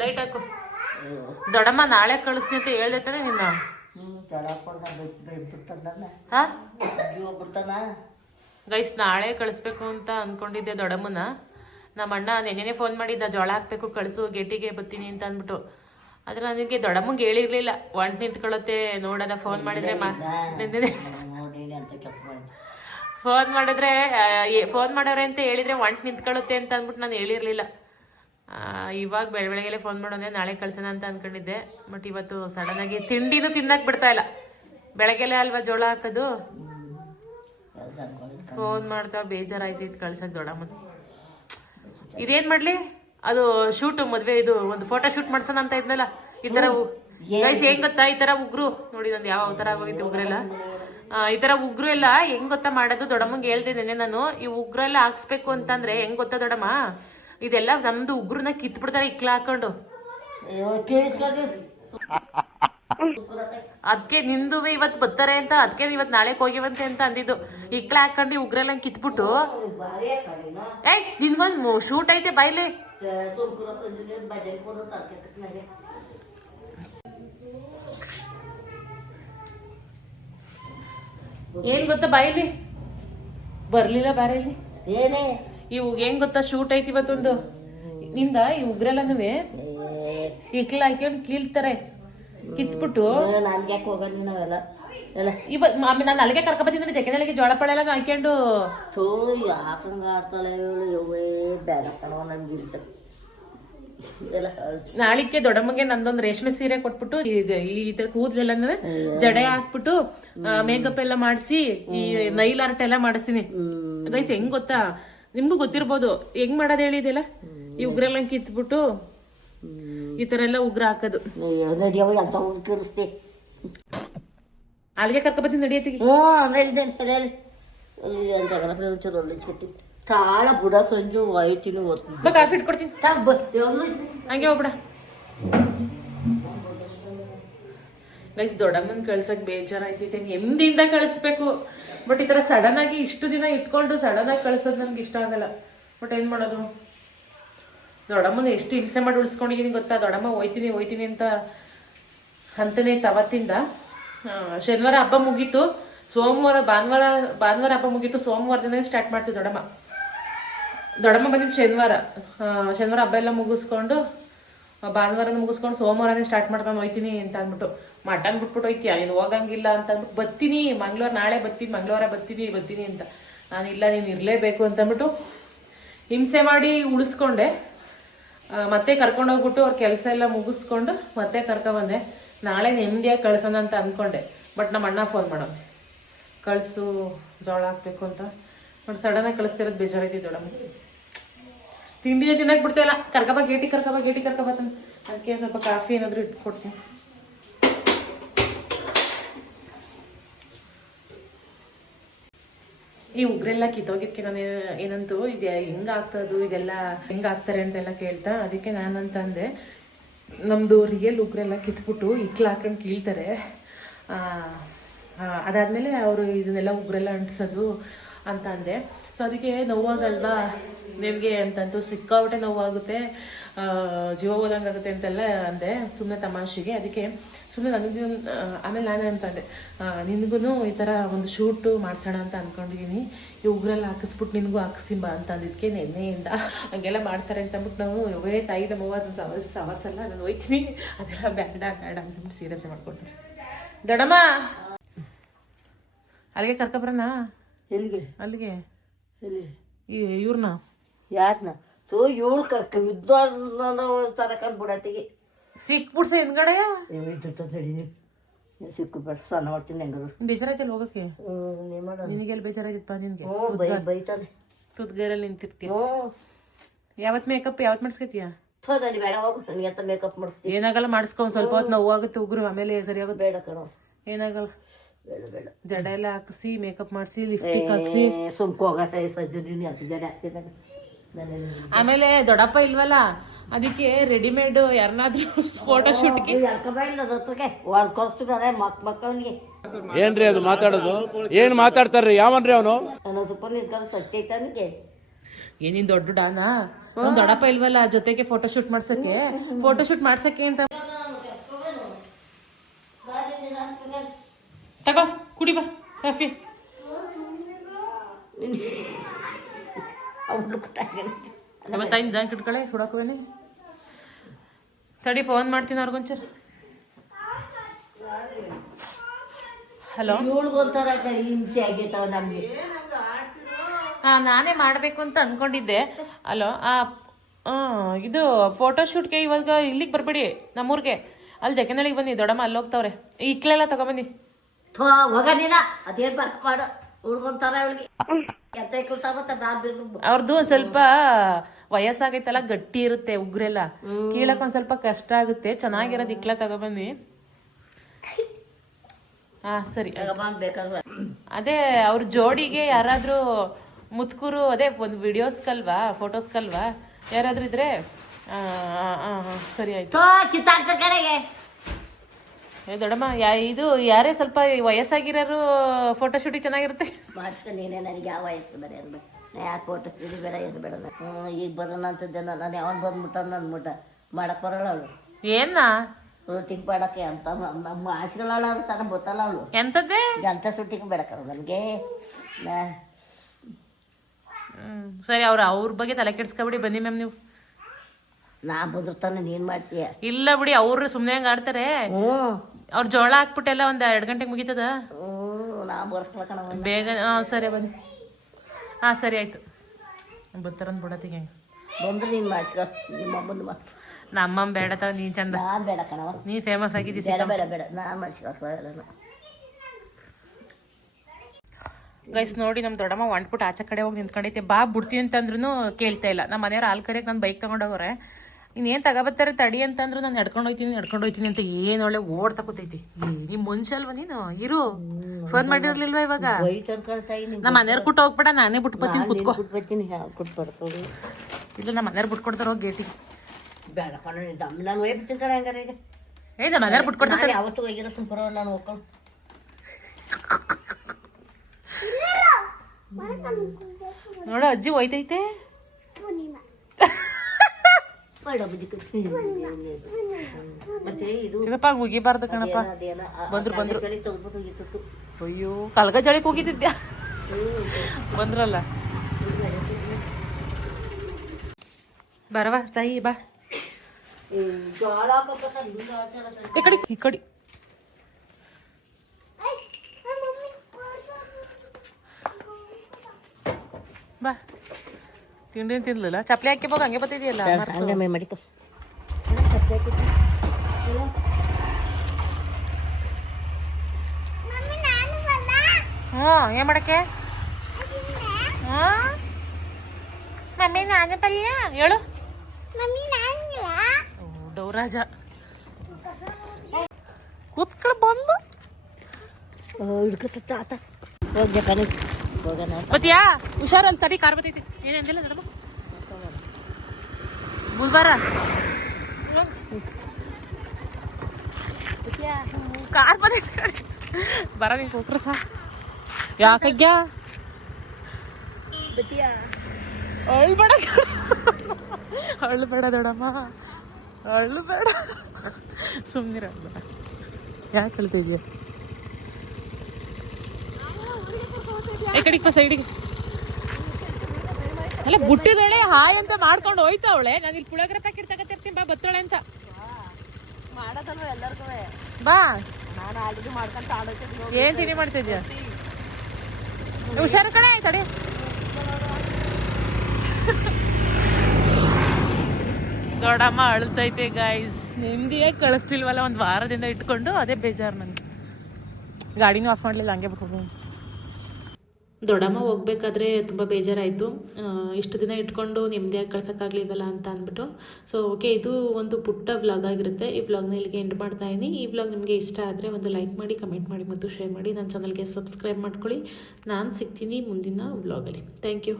Light ಹಾಕು. ನಾಳೆ ಕಳಿಸ್ತೀನಿ ಅಂತ ಹೇಳ್ದೆ ತಾನೆ ನಿನ್ನ. ಗೈಸ್ ನಾಳೆ ಕಳಿಸ್ಬೇಕು ಅಂತ ಅನ್ಕೊಂಡಿದ್ದೆ ದೊಡ್ಡಮ್ಮನ ನಮ್ಮ ಅಣ್ಣ ನೆನ್ನೆನೆ ಫೋನ್ ಮಾಡಿದ್ದ, ಜೋಳ ಹಾಕ್ಬೇಕು, ಕಳಿಸು, ಗೇಟಿಗೆ ಬರ್ತೀನಿ ಅಂತ ಅಂದ್ಬಿಟ್ಟು. ಆದ್ರೆ ನನಗೆ ದೊಡ್ಡಮ್ಮಂಗೆ ಹೇಳಿರ್ಲಿಲ್ಲ. ಒಂಟ್ ನಿಂತ್ಕೊಳ್ಳುತ್ತೆ ನೋಡದ ಫೋನ್ ಮಾಡಿದ್ರೆ ಫೋನ್ ಮಾಡಿದ್ರೆ ಫೋನ್ ಮಾಡೋರೆ ಅಂತ ಹೇಳಿದ್ರೆ ಒಂಟ್ ನಿಂತ್ಕೊಳ್ಳುತ್ತೆ ಅಂತ ಅಂದ್ಬಿಟ್ಟು ನಾನು ಹೇಳಿರ್ಲಿಲ್ಲ. ಇವಾಗ ಬೆಳ ಫೋನ್ ಮಾಡೋಣ, ನಾಳೆ ಕಳ್ಸೋಣ ಅಂತ ಅನ್ಕೊಂಡಿದ್ದೆ. ಬಟ್ ಇವತ್ತು ಸಡನ್ ಆಗಿ ತಿಂಡಿನೂ ತಿನ್ನಕ್ ಬಿಡ್ತಾ ಇಲ್ಲ. ಬೆಳಗ್ಗೆಲೆ ಅಲ್ವಾ ಜೋಳ ಹಾಕೋದು? ಫೋನ್ ಮಾಡ್ತಾ ಬೇಜಾರಾಯ್ತು ಇದು ಕಳ್ಸಕ್ ದೊಡ್ಡಮ್ಮ ಇದೇನ್ ಮಾಡ್ಲಿ? ಅದು ಶೂಟ್ ಮದ್ವೆ ಇದು ಒಂದು ಫೋಟೋ ಶೂಟ್ ಮಾಡ್ಸೋಣ ಅಂತ ಇದ್ನಲ್ಲ, ಈ ತರ ಗೈಸ್ ಹೆಂಗ್ ಗೊತ್ತಾ? ಈ ತರ ಉಗ್ರು. ನೋಡಿ ನಂದು ಯಾವ ತರ ಆಗೋಗಿತ್ತು ಉಗ್ರೆಲ್ಲ. ಈ ತರ ಉಗ್ರು ಎಲ್ಲ ಹೆಂಗ್ ಗೊತ್ತಾ? ಮಾಡೋದು ದೊಡ್ಡಮ್ಮಂಗೆ ಹೇಳ್ದೆ ನಾನು. ಈ ಉಗ್ರೆಲ್ಲ ಹಾಕ್ಸ್ಬೇಕು ಅಂತಂದ್ರೆ ಹೆಂಗ್ ಗೊತ್ತಾ ದೊಡ್ಡಮ್ಮ? ಇದೆಲ್ಲ ನಮ್ದು ಉಗ್ರನ್ನ ಕಿತ್ಬಿಡ್ತಾರೆ ಇಕ್ಲ ಹಾಕೊಂಡು ಅದಕ್ಕೆ ನಿಂದು ಇವತ್ತು ಬರ್ತಾರೆ ಅಂತ ಅದಕ್ಕೆ ಇವತ್ತು ನಾಳೆ ಹೋಗಿವಂತೆ ಅಂತ ಅಂದಿದ್ದು. ಇಕ್ಲ ಹಾಕೊಂಡು ಉಗ್ರೆಲ್ಲ ಕಿತ್ಬಿಟ್ಟು. ಏಯ್ ನಿನ್ಗೊಂದು ಶೂಟ್ ಐತೆ ಬಾಯ್ಲಿ. ಏನ್ ಗೊತ್ತಾ ಬಾಯ್ಲಿ? ಬರ್ಲಿಲ್ಲ ಬಾರೇಲಿ ಏನೇ? ಇವಾಗ ಏನ್ ಗೊತ್ತಾ? ಶೂಟ್ ಐತಿ ಇವತ್ತೊಂದು. ನಿಂದ ಈ ಉಗ್ರೆಲ್ಲನೂ ಇಕ್ಲ ಹಾಕೊಂಡು ಕೀಳ್ತಾರೆ ಕಿತ್ಬಿಟ್ಟು ಇವತ್ ಆಮೇಲೆ ನಾನು ಅಲ್ಲಿಗೆ ಕರ್ಕ ಜಕೆನಲ್ಲಿಗೆ ಜೋಳ ಪಳ ಎಲ್ಲ ಹಾಕೊಂಡು ಸೋ ಯಾಕಂಗ ಆಡ್ತಾಳೆ ಇವಳು? ಯವ್ವೇ ಬೇಡ ಕಣವ ನಮ್ಗೆ ಇಲ್ಲ ನಾಳಿಕೆ ದೊಡ್ಡಮ್ಮಗೆ ನಂದೊಂದು ರೇಷ್ಮೆ ಸೀರೆ ಕೊಟ್ಬಿಟ್ಟು ಈ- ಈ ತರ ಕೂದ್ಲೆಲ್ಲ ಜಡೆ ಹಾಕ್ಬಿಟ್ಟು ಮೇಕಪ್ ಎಲ್ಲ ಮಾಡಿಸಿ ಈ ನೈಲ್ ಆರ್ಟ್ ಎಲ್ಲ ಮಾಡಿಸ್ತೀನಿ. ಗೈಸ್ ಹೆಂಗ್ ಗೊತ್ತಾ? ನಿಮ್ಗೂ ಗೊತ್ತಿರ್ಬೋದು. ಹೆಂಗ್ ಮಾಡೋದ್ ಹೇಳಿದೆಲ್ಲ ಈ ಉಗ್ರೆಲ್ಲ ಕಿತ್ಬಿಟ್ಟು ಈ ತರ ಎಲ್ಲ ಉಗ್ರ ಹಾಕೋದು. ಅಲ್ಲಿಗೆ ಕರ್ಕೊಬತ್ತೀನಿ ನಡಿಯತ್ತಿಗೆ ತಾಳ ಬುಡ ಸಂಜು ಬಾ ಕಾಫಿ ಇಟ್ಕೊಡ್ತೀನಿ ಹಂಗೆ ಹೋಗ್ಬಿಡ. ಗೈಸ್ ದೊಡ್ಡಮ್ಮನ್ ಕಳ್ಸಕ್ ಬೇಜಾರಾಯ್ತೈತೆ ನೆಮ್ಮದಿಯಿಂದ ಕಳಿಸ್ಬೇಕು. ಬಟ್ ಈ ತರ ಸಡನ್ ಆಗಿ ಇಷ್ಟು ದಿನ ಇಟ್ಕೊಂಡು ಸಡನ್ ಆಗಿ ಕಳ್ಸೋದು ನನ್ಗೆ ಇಷ್ಟ ಆಗಲ್ಲ. ಬಟ್ ಏನ್ ಮಾಡೋದು? ದೊಡ್ಡಮ್ಮನ ಎಷ್ಟು ಹಿಂಸೆ ಮಾಡಿ ಉಳಿಸ್ಕೊಂಡಿದೀನಿ ಗೊತ್ತಾ? ದೊಡ್ಡಮ್ಮ, ಹೋಯ್ತೀನಿ ಹೋಯ್ತೀನಿ ಅಂತ ಅಂತನೇ ಅವತ್ತಿಂದ ಶನಿವಾರ ಹಬ್ಬ ಮುಗೀತು. ಸೋಮವಾರ, ಭಾನುವಾರ ಭಾನುವಾರ ಹಬ್ಬ ಮುಗೀತು. ಸೋಮವಾರದಿಂದ ಸ್ಟಾರ್ಟ್ ಮಾಡ್ತೀವಿ ದೊಡ್ಡಮ್ಮ. ದೊಡ್ಡಮ್ಮ ಬಂದಿದ್ದು ಶನಿವಾರ. ಶನಿವಾರ ಹಬ್ಬ ಎಲ್ಲ ಮುಗಿಸ್ಕೊಂಡು, ಭಾನುವಾರನ ಮುಗಿಸ್ಕೊಂಡು ಸೋಮವಾರನೇ ಸ್ಟಾರ್ಟ್ ಮಾಡ್ಕೊಂಡು ಹೋಯ್ತೀನಿ ಅಂತ ಅಂದ್ಬಿಟ್ಟು. ಮಟನ್ ಬಿಟ್ಬಿಟ್ಟು ಹೋಯ್ತೀಯ ನೀನು ಹೋಗಂಗಿಲ್ಲ ಅಂತ ಅಂದ್ಬಿಟ್ಟು ಬತ್ತೀನಿ ಮಂಗಳವಾರ, ನಾಳೆ ಬತ್ತೀನಿ ಮಂಗಳವಾರ ಬತ್ತೀನಿ ಬತ್ತೀನಿ ಅಂತ. ನಾನು, ಇಲ್ಲ, ನೀನು ಇರಲೇಬೇಕು ಅಂತ ಅಂದ್ಬಿಟ್ಟು ಹಿಂಸೆ ಮಾಡಿ ಉಳಿಸ್ಕೊಂಡೆ. ಮತ್ತೆ ಕರ್ಕೊಂಡು ಹೋಗ್ಬಿಟ್ಟು ಅವ್ರ ಕೆಲಸ ಎಲ್ಲ ಮುಗಿಸ್ಕೊಂಡು ಮತ್ತೆ ಕರ್ಕೊಬಂದೆ. ನಾಳೆ ನೆಮ್ಮದಿಯಾಗಿ ಕಳ್ಸೋಣ ಅಂತ ಅಂದ್ಕೊಂಡೆ ಬಟ್ ನಮ್ಮ ಅಣ್ಣ ಫೋನ್ ಮಾಡೋದು. ಕಳಿಸು, ಜೋಳ ಹಾಕ್ಬೇಕು ಅಂತ. ಬಟ್ ಸಡನ್ನಾಗಿ ಕಳಿಸ್ತಿರೋದು ಬೇಜಾರೈತಿ ದೊಡ್ಡಮ್ಮ ತಿಂಡಿನೇ ತಿನ್ನಕ್ಕೆ ಬಿಡ್ತಾ ಇಲ್ಲ. ಕರ್ಕಬ, ಗೇಟಿ ಕರ್ಕಬ ಗೇಟಿ ಕರ್ಕಬ ಅದಕ್ಕೆ ಸ್ವಲ್ಪ ಕಾಫಿ ಏನಾದರೂ ಇಟ್ಕೊಡ್ತೀನಿ. ಈ ಉಗ್ರೆಲ್ಲ ಕಿತ್ತೋಗಿದ್ಕೆ ನಾನು ಏನಂತು, ಇದು ಹೆಂಗಾಗ್ತದು, ಇದೆಲ್ಲ ಹೆಂಗ್ ಆಗ್ತಾರೆ ಅಂತೆಲ್ಲ ಕೇಳ್ತಾ, ಅದಕ್ಕೆ ನಾನು ಅಂದೆ ನಮ್ಮದು ರಿಯಲ್ ಉಗ್ರೆಲ್ಲ ಕಿತ್ಬಿಟ್ಟು ಇಕ್ಲ ಹಾಕೊಂಡು ಕೀಳ್ತಾರೆ. ಅದಾದ್ಮೇಲೆ ಅವರು ಇದನ್ನೆಲ್ಲ ಉಗ್ರೆಲ್ಲ ಅಂಟಿಸೋದು ಅಂತ ಅಂದೆ ಸೊ ಅದಕ್ಕೆ ನೋವಾಗಲ್ವಾ? ನಿಮಗೆ ಅಂತಂತೂ ಸಿಕ್ಕಾಬಿಟ್ಟೆ ನೋವಾಗುತ್ತೆ. ಜೀವ ಜೀವ ಹೋದಂಗಾಗುತ್ತೆ ಅಂತೆಲ್ಲ ಅಂದೆ. ಸುಮ್ಮನೆ ತಮಾಷೆಗೆ. ಅದಕ್ಕೆ ಸುಮ್ಮನೆ ನನಗೂ ಆಮೇಲೆ ನಾನೇ ಅಂತ ಅಂದೆ. ನಿನಗೂ ಈ ಥರ ಒಂದು ಶೂಟು ಮಾಡ್ಸೋಣ ಅಂತ ಅಂದ್ಕೊಂಡಿದ್ದೀನಿ ಈ ಉಗ್ರಲ್ಲಿ ಹಾಕಿಸ್ಬಿಟ್ಟು ನಿನಗೂ ಹಾಕಿಸಿಂಬ ಅಂತ ಅಂದಿದ್ದಕ್ಕೆ ನೆನ್ನೆಯಿಂದ. ಹಂಗೆಲ್ಲ ಮಾಡ್ತಾರೆ ಅಂತ ಅಂದ್ಬಿಟ್ಟು ನಾವು ಇವೇ ತಾಯಿ ನಮ್ಮವ್ವ ಅದನ್ನು ಸವಾಸ ಸವಾಸಲ್ಲ ನಾನು ಹೋಯ್ತೀನಿ. ಅದೆಲ್ಲ ಬೇಡ ಬೇಡ ಅಂದ್ಬಿಟ್ಟು ಸೀರಿಯಸ್ ಮಾಡ್ಕೊಂಡ್ರು. ಡಡಮ್ಮ ಅಲ್ಲಿಗೆ ಕರ್ಕೊಬ್ರಣ್ಣ ಎಲ್ಲಿಗೆ? ಅಲ್ಲಿಗೆ. ಇವ್ರನ್ನ ಯಾರನ್ನ ತೋ ಏಳು ಕಕ್ಕ ವಿದ್ವಾನ ತರಕೊಂಡು ಬಿಡತ್ತಿಗೆ ಸಿಕ್ಬಿಡ್ಸ ಹಿಂದ್ಗಡೆ. ಇದ್ದ ತಡಿ ಸಿಕ್ಕು ಬೇಡ ಸಣ್ಣ ಮಾಡ್ತೀನಿ ಹೆಂಗಾರು ಬೇಜಾರಾಯ್ತಲ್ಲ ಹೋಗಕ್ಕೆ? ಹ್ಞೂ ನೀ ಮಾಡ ನಿನಗೆಲ್ಲ ಬೇಜಾರಾಗಿತ್ತಪ್ಪ ನಿನ್ಗೆ? ಹ್ಞೂ ಬೈ ಬೈತಾನೆ. ತುದ್ಗೈರಲ್ಲಿ ನಿಂತಿರ್ತೀಯ? ಹ್ಞೂ ಯಾವತ್ ಮೇಕಪ್ ಯಾವತ್ ಮಾಡಿಸ್ಕತಿಯ? ಥೋ ನನಗೆ ಬೇಡ ಹೋಗು. ನನಗೆ ಅಂತ ಮೇಕಪ್ ಮಾಡಿಸ್ತೀನಿ ಏನಾಗಲ್ಲ ಮಾಡಿಸ್ಕೊ ಒಂದ್ ಸ್ವಲ್ಪ ಹೊತ್ತು ನೋವು ಆಗುತ್ತೆ ಉಗುರು ಆಮೇಲೆ ಸರಿ ಆಗುತ್ತೆ. ಬೇಡ ಕಣೋ. ಏನಾಗಲ್ಲ. ಬೇಡ ಬೇಡ ಜಡ ಎಲ್ಲ ಹಾಕಿಸಿ ಮೇಕಪ್ ಮಾಡಿಸಿ ಲಿಪ್ಸ್ಟಿಕ್ ಹಾಕಿಸಿ. ಸುಮ್ಕು ಆಮೇಲೆ ದೊಡ್ಡಪ್ಪ ಇಲ್ವಲ್ಲ ಅದಕ್ಕೆ ರೆಡಿಮೇಡ್ ಯಾರನ್ನಾದ್ರೂ ಫೋಟೋ ಶೂಟ್ಗೆ ಏನ್ರಿ ಅದು ಮಾತಾಡೋದು? ಏನ್ ಮಾತಾಡ್ತಾರ್ರಿ? ಯಾವನ್ರಿ ಅವನು? ಏನಿನ್ ದೊಡ್ಡ ಡಾನಾ? ದೊಡ್ಡಪ್ಪ ಇಲ್ವಲ್ಲ ಜೊತೆಗೆ ಫೋಟೋ ಶೂಟ್ ಮಾಡ್ಸಕ್ಕೆ? ಫೋಟೋ ಶೂಟ್ ಮಾಡ್ಸಕ್ಕೆ ಅಂತ ತಗೋ ಕುಡಿ ಬಾ ಕಾಫಿ. ನಮ್ಮ ತಾಯಿನ ಜಾಂಕ್ ಇಟ್ಕೊಳ್ಳೆ ಸುಡಾಕೋವೇನೆ ತಡಿ ಫೋನ್ ಮಾಡ್ತೀನಿ ಅವ್ರಿಗೊಂಚೂರು. ಹಲೋ? ಹಾ ನಾನೇ ಮಾಡಬೇಕು ಅಂತ ಅನ್ಕೊಂಡಿದ್ದೆ. ಅಲೋ ಆ ಆ, ಇದು ಫೋಟೋ ಶೂಟ್ಗೆ ಇವಾಗ ಇಲ್ಲಿಗೆ ಬರ್ಬೇಡಿ ನಮ್ಮೂರಿಗೆ. ಅಲ್ಲಿ ಜಗನಳ್ಳಿಗೆ ಬನ್ನಿ ದೊಡ್ಡಮ್ಮ ಅಲ್ಲಿ ಹೋಗ್ತಾವ್ರೆ ಇಕ್ಲೆಲ್ಲ ತಗೊಬನ್ನಿ ಥೋ ಹೋಗ ನೀನ. ಅದೇನ್ ಬಾಕ್ ಮಾಡು. ಉಳ್ಕೊಂತಾರ ಅವಳಿಗೆ. ಎಂತ ನಾನ್ ಅವ್ರದ್ದು ಒಂದ್ ಸ್ವಲ್ಪ ವಯಸ್ಸಾಗೈತಲ್ಲ ಗಟ್ಟಿ ಇರುತ್ತೆ ಉಗ್ರೆಲ್ಲ. ಕೀಳಕ್ ಒಂದ್ ಸ್ವಲ್ಪ ಕಷ್ಟ ಆಗುತ್ತೆ. ಚೆನ್ನಾಗಿರೋ ಇಕ್ಲ ತಗೋಬನ್ನಿ ಹಾ ಸರಿ ಅದೇ ಅವ್ರ ಜೋಡಿಗೆ ಯಾರಾದ್ರೂ ಮುತ್ಕೂರು ಅದೇ ಒಂದು ವಿಡಿಯೋಸ್ ಕಲ್ವಾ ಯಾರಾದ್ರೂ ಇದ್ರೆ ಆ, ಆ, ಆ, ಆ, ಸರಿ ಆಯ್ತು. ಥೋ ಕಿತ್ತಾಕ್ತ ಕಡೆಗೆ. ಏ ದೊಡ್ಡಮ್ಮ ಯಾ ಇದು ಯಾರೇ ಸ್ವಲ್ಪ ವಯಸ್ಸಾಗಿರೋರು ಫೋಟೋ ಶೂಟಿಂಗ್ ಚೆನ್ನಾಗಿರುತ್ತೆ? ಮಾಡ್ಸ್ಕ ನೀನೇ ನನಗೆ ಯಾವ ವಯಸ್ಸು ಬೇಡ ಅದು ಬೇಡ ನಾ ಯಾಕೆ ಫೋಟೋ ಇದು ಬೇಡ ಏನು ಬೇಡ ಹ್ಞೂ ಈಗ ಬರೋಣ ಅಂತಿದ್ದೆ ನಾನು ನಾನು ಯಾವನ್ ಬಂದ್ಬಿಟ್ಟ ನನ್ನ ಮುಟ್ಟ ಮಾಡಕ್ಕೆ ಬರಲ್ಲ ಅವಳು. ಏನ? ಶೂಟಿಂಗ್ ಮಾಡಕ್ಕೆ ಅಂತ ನಮ್ಮ ಮಾಡಿಸ್ಕೊಳ್ಳೋಳ ಅಂತ ನನಗೆ ಗೊತ್ತಲ್ಲ ಅವಳು. ಎಂಥದ್ದೇ ಅಂಥ ಶೂಟಿಂಗ್ ಬೇಡಕ್ಕ ನನಗೆ? ನಾ. ಹ್ಮ್ ಸರಿ ಅವ್ರ ಅವ್ರ ಬಗ್ಗೆ ತಲೆ ಕೆಡ್ಸ್ಕೊಬಿಡಿ ಬನ್ನಿ ಮ್ಯಾಮ್ ನೀವು. ನಾ ಬದುಕ್ತಾನೆ ನೀನು ಮಾಡ್ತೀಯ? ಇಲ್ಲ ಬಿಡಿ ಅವ್ರು ಸುಮ್ಮನೆ ಹಂಗ ಆಡ್ತಾರೆ. ಹ್ಞೂ ಅವ್ರ ಜೋಳ ಹಾಕ್ಬಿಟ್ಟೆಲ್ಲ ಒಂದು ಎರಡು ಗಂಟೆಗೆ ಮುಗೀತದ? ಬೇಗ ಹಾ ಸರಿ ಬನ್ನಿ. ಹಾಂ ಸರಿ ಆಯ್ತು. ಬರ್ತಾರಂತ ಬಿಡತ್ತಿಗೆ ಬಂದ್ರೆ ನೀನು ಮಾಡಿಸ್ಕೊ ನಿಮ್ಮ ಅಮ್ಮನ ನಮ್ಮಮ್ಮ ಬೇಡ ತಾವ ನೀನ್ ಚಂದ. ನಾನು ಬೇಡ ಕಣವ ನೀ ಫೇಮಸ್ ಆಗಿದ್ದಿ ಬೇಡ ಬೇಡ ಬೇಡ. ನಾನು ಗೈಸ್ ನೋಡಿ ನಮ್ಮ ದೊಡ್ಡಮ್ಮ ಒಂಟ್ಬಿಟ್ಟು ಆಚೆ ಕಡೆ ಹೋಗಿ ನಿಂತ್ಕೊಂಡೈತೆ. ಬಾ ಬಿಡ್ತೀವಿ ಅಂತಂದ್ರೂ ಕೇಳ್ತಾ ಇಲ್ಲ. ನಮ್ಮ ಮನೆಯವ್ರು ಹಾಲು ಕರೆಯಕ್ಕೆ ನಾನು ಬೈಕ್ ತಗೊಂಡೋಗ್ರೆ ಇನ್ನೇನು ತಗೋಬತ್ತಾರೆ ತಡಿ ಅಂತಂದ್ರು ನಾನು ನಡ್ಕೊಂಡು ಹೋಯ್ತೀನಿ ನಡ್ಕೊಂಡು ಹೋಯ್ತೀನಿ ಅಂತ ಏನು ಒಳ್ಳೆ ಓಡ್ತಾ ಕೂತೈತಿ. ನಿಮ್ಮ ಮನುಷ್ಯ ಅಲ್ವಾ ನೀನು? ಇರು. ಫೋನ್ ಮಾಡಿರ್ಲಿಲ್ವಾ ಇವಾಗ? ನಮ್ಮ ಮನೆಯವ್ರು ಕುಟ್ಟು ಹೋಗ್ಬೇಡ ನಾನೇ ಬಿಟ್ಟು ಬರ್ತೀನಿ ಕುತ್ಕೋ. ಇಲ್ಲ ನಮ್ಮ ಮನೆಯವ್ರು ಬಿಟ್ಟು ಕೊಡ್ತಾರ ಹೋಗಿ ಗೇಟಿಗೆ. ಬೇಡ ಹಂಗಾರೆ ಈಗ. ಏ ನಮ್ಮ ಮನೆಯವ್ರು ಬಿಟ್ಟು ಕೊಡ್ತಾರೆ ನಾನು ಯಾವತ್ತೂ ಹೋಗಿರೋ ತುಂಬ ನಾನು ಹೋಗ್ಕೊಂಡು. ನೋಡ ಅಜ್ಜಿ ಹೋಯ್ತೈತೆ. ಮತ್ತೆ ಇದು ಚಿಕ್ಕಪ್ಪ ಮುಗಿಬಾರ್ದು ಕಣಪ್ಪ. ಬಂದ್ರು ಬಂದ್ರು. ಅಯ್ಯೋ ಕಲ್ಗ ಜಳಿಗೆ ಹೋಗಿದ್ದ್ಯಾ ಬಂದ್ರಲ್ಲ. ಬರವಾ ತಾಯಿ ಬಾ. ಈ ಕಡೆ ಈ ಕಡೆ. ಬಾ. ತಿಂಡಿ ತಿನ್ಲಿಲ್ಲ? ಚಪ್ಲಿ ಹಾಕಿ ಬೋದು ಹಂಗೆ ಬತ್ತಿದೆಯಲ್ಲ ಹಂಗೆ ಮಾಡಿಕೊ ಹ್ಞೂ ಏನು ಮಾಡಕ್ಕೆ? ಹ್ಞೂ ಮಮ್ಮಿ ನಾನು ಪಲ್ಯ? ಹೇಳು. ಡೌರಾಜ. ಕೂತ್ಕೊಳ್ಳ ಬಂದು. ಹಿಡ್ಕೊತ ತಾತ ಹೋಗ್ಯ ಕಣಿ ಹೋಗೋಣ ಬತ್ತೀಯಾ ಹುಷಾರಲ್ಲಿ ತಡಿ ಕಾರ್ ಬತ್ತೈತಿ ಏನಂದಿಲ್ಲ ನೋಡಮ್ಮ ಬುಲ್ವಾರ ಕಾರ್ ಬತ್ತೈತಿ ಕಣೆ. ಬರ ನೀನ್ ಕೂತ್ರು ಸಾ ಯಾಕಗ್ಯ ಅಳ್ಬೇಡ ಅಳ್ಬೇಡ ದೊಡಮ್ಮ ಅಳ್ಬೇಡ ಸುಮ್ಮನಿರ ಯಾಕೆ ಅಳ್ತಿದ್ಯಾ ಈ ಕಡೆಗೆ ಸೈಡಿಗೆ. ಅಲ್ಲ ಬುಟ್ಟಿದಳೆ ಹಾಯ್ ಅಂತ ಮಾಡ್ಕೊಂಡು ಹೋಯ್ತಾವಳೆ ನಾನು ಇಲ್ಲಿ ಪುಳೋಗ್ರೆ ಪ್ಯಾಕೆಟ್ ತಗತಿರ್ತೀನಿ ಬಾ ಬತ್ತಳೆ ಅಂತ. ಮಾಡೋದಲ್ವ ಎಲ್ಲರಿಗೂ? ಬಾ. ನಾನು ಆಲ್ರೆಡಿ ಮಾಡ್ಕೊಂತ ಆಡೋಕೆ ಏನು ತಿಂಡಿ ಮಾಡ್ತಿದ್ಯಾ? ಹುಷಾರು ಕಡೆ ಐತಡಿ ದೊಡ್ಡಮ್ಮ ಅಳ್ತೈತೆ ಗಾಯ್ಸ್ ನಿಮ್ದೇ ಕಳಿಸ್ತಿಲ್ವಲ್ಲ ಒಂದು ವಾರದಿಂದ ಇಟ್ಕೊಂಡು ಅದೇ ಬೇಜಾರು ನನಗೆ ಗಾಡಿನೂ ಆಫ್ ಮಾಡಲಿಲ್ಲ ಹಂಗೆ ಬಿಟ್ಟು ದೊಡ್ಡಮ್ಮ ಹೋಗ್ಬೇಕಾದ್ರೆ ತುಂಬ ಬೇಜಾರಾಯಿತು. ಇಷ್ಟು ದಿನ ಇಟ್ಕೊಂಡು ನೆಮ್ಮದಿಯಾಗಿ ಕಳ್ಸೋಕ್ಕಾಗಲಿಲ್ವಲ್ಲ ಅಂತ ಅಂದ್ಬಿಟ್ಟು. ಸೊ ಓಕೆ ಇದು ಒಂದು ಪುಟ್ಟ ವ್ಲಾಗ್ ಆಗಿರುತ್ತೆ. ಈ ವ್ಲಾಗ್ನ ಇಲ್ಲಿಗೆ ಎಂಡ್ ಮಾಡ್ತಾ ಇದ್ದೀನಿ ಈ ವ್ಲಾಗ್ ನಿಮಗೆ ಇಷ್ಟ ಆದರೆ ಒಂದು ಲೈಕ್ ಮಾಡಿ ಕಮೆಂಟ್ ಮಾಡಿ ಮತ್ತು ಶೇರ್ ಮಾಡಿ. ನನ್ನ ಚಾನಲ್ಗೆ ಸಬ್ಸ್ಕ್ರೈಬ್ ಮಾಡ್ಕೊಳ್ಳಿ. ನಾನು ಸಿಗ್ತೀನಿ ಮುಂದಿನ ವ್ಲಾಗಲ್ಲಿ ಥ್ಯಾಂಕ್ ಯು